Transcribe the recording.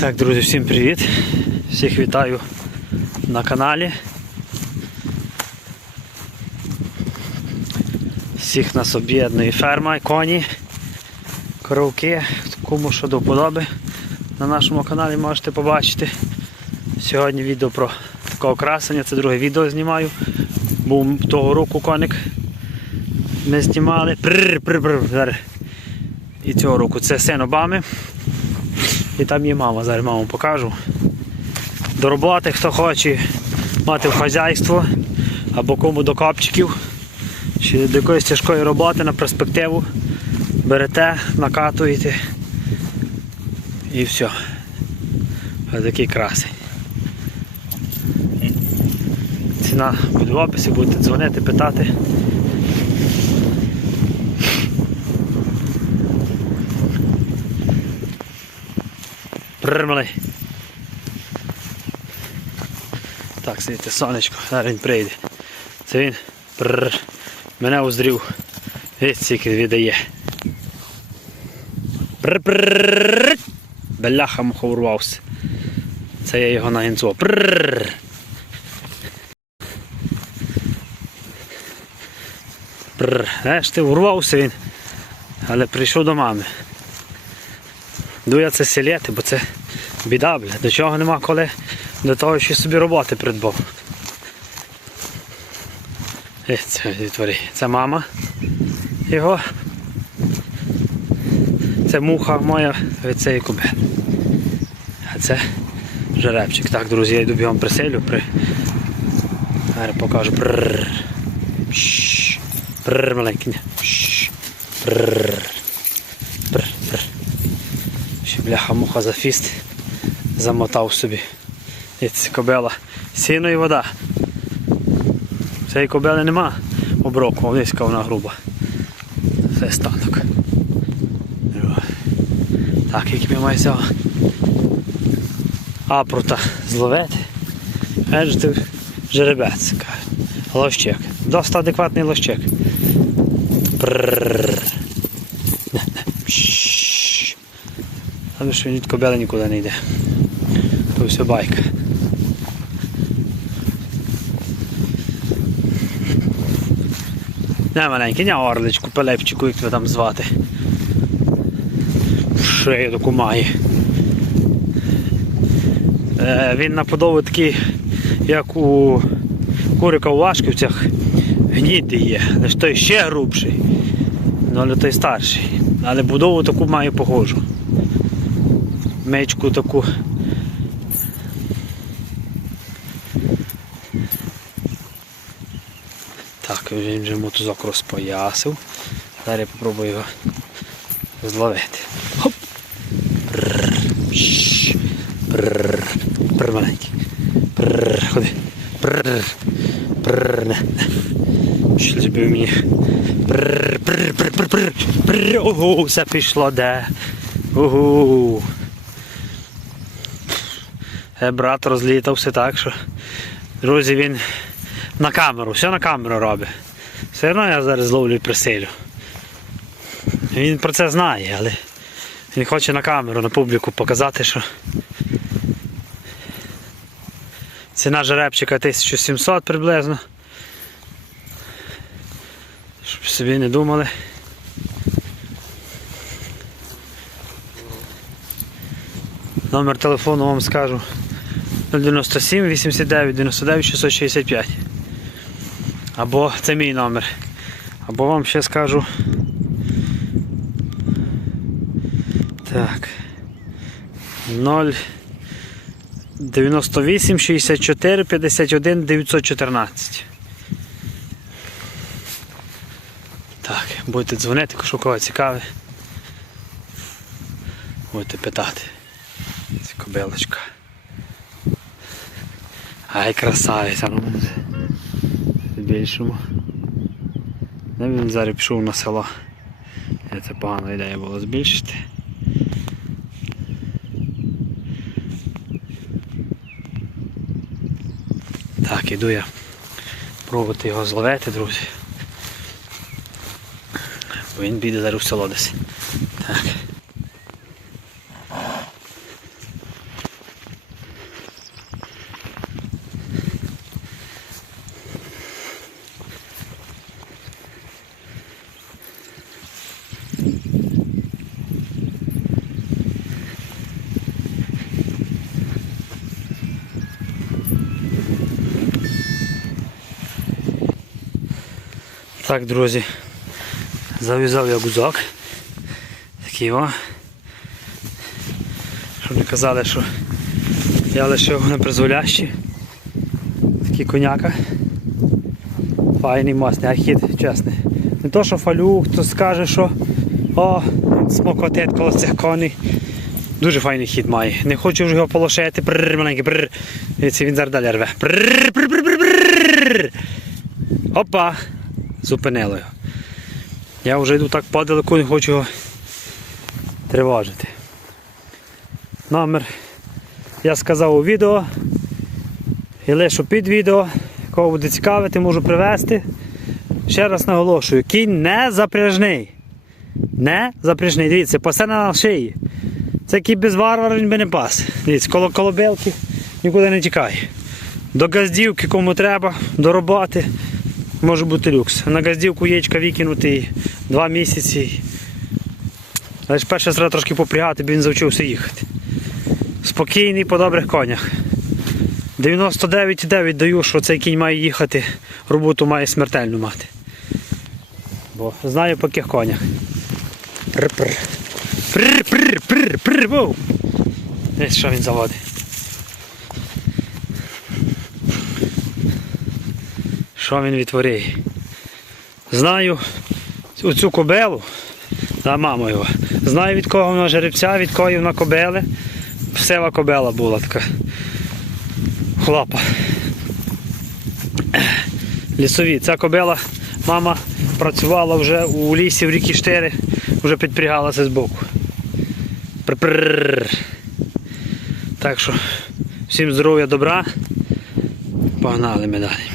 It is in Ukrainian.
Так, друзі, всім привіт! Всіх вітаю на каналі. Всіх нас об'єднує ферма, коні, коровки, кому що до вподоби. На нашому каналі можете побачити. Сьогодні відео про такого красення, це друге відео знімаю. Був того року коник. Ми знімали. Прррр, прррр, зараз. І цього року це син Обами. І там є мама, зараз маму покажу. До роботи, хто хоче мати в хазяйство або кому до копчиків, чи до якоїсь тяжкої роботи на перспективу, берете, накатуєте і все. Ось такий красень. Ціна буде в описі, будете дзвонити, питати. Пррмали. Так, світи сонечко, зараз він прийде. Це він прррр, мене уздрів. Ось скільки віддає. Прррр. Беляха муха урвався. Це я його нагінцував. Прррр. Прррр. Знаєш, ти урвався він, але прийшов до мами. Йду я це селяти, бо це біда, бля. До чого нема коли до того, що собі роботи придбав. Е, Це відтворі. Це мама його. Це муха моя від цієї кубель. А це жеребчик. Так, друзі, я йду бігом приселю. При... Зараз покажу. Прррр. Прррр, маленький. Прррр. Прррр. Ще бляха-муха за фіст замотав собі. І кобела. Сіно і вода. Цієї кобели нема оброку, низька вона груба. Це станок. Так, який ми маємо цього апрута зловити. Бачите, жеребець. Лощек. Досить адекватний. Пррррр. Але що він від кобели нікуди не йде. Все байка. Не маленький, не орличку, пелепчику, як тебе там звати. Шею таку має. Е, він наподобу такий, як у курика у Вашківцях, гнітий є, лише той ще грубший, ну, але той старший. Але будову таку має похожу. Мечку таку. Так, він вже мотузок розпоясив. Я попробую його зловити. Хоп! Прррр, маленький. Прррр. Ходи. Прррр. Прррр. Не. Що любив мені. Прррр. Прррр. Прррр. Прррр. Прррр. Ого, все пішло де. Ого. Е, брат розлітався так, що. Друзі, він на камеру, все на камеру робить. Все одно я зараз зловлю і приселю. Він про це знає, але він хоче на камеру, на публіку показати, що ціна жеребчика 1700 приблизно. Щоб собі не думали. Номер телефону вам скажу 097 89 99 665. Або це мій номер. Або вам ще скажу. Так. 0 98 64 51 914. Так, будете дзвонити, якщо кого цікаве. Будете питати. Це кобилочка. Ай, красавиця, ну більшому. Не він зараз пішов на село. Це погана ідея було збільшити. Так, іду я пробувати його зловити, друзі. Бо він піде зараз в село десь. Так. Так, друзі, зав'язав я гузок. Такий о. Щоб не казали, що я лишив непризволящий. Такий коняка. Файний масний, а хід, чесний. Не то, що фалюк, хто скаже, що о, смокотить коло цих коней. Дуже файний хід має. Не хочу вже його полошити. Прррр, маленький, прррр. Він зараз далі рве. Прррр, прррр, прррр. Опа! Зупинило його. Я вже йду так подалеку, не хочу його тривожити. Номер я сказав у відео. І лишу під відео. Кого буде цікавити, можу привезти. Ще раз наголошую, кінь не запряжний. Не запряжний. Дивіться, пасе на шиї. Це який без варвара він би не пас. Дивіться, коло колобилки нікуди не тікає. До газдівки кому треба, до роботи може бути люкс. На газдівку яєчка викинути два місяці. Але ж перше треба трошки попрягати, бо він завчився їхати. Спокійний по добрих конях. 99,9 даю, що цей кінь має їхати, роботу має смертельну мати. Бо знаю по яких конях. Пр-пр. Пр-пр-пр-пр. Десь що він заводить. Що він відтворює? Знаю оцю кобелу, за маму його. Знаю від кого вона жеребця, від кого вона кобели. Села кобела була така. Хлопа. Лісові. Ця кобела, мама працювала вже у лісі в ріки 4, вже підпрягалася з боку. Так що всім здоров'я, добра. Погнали ми далі.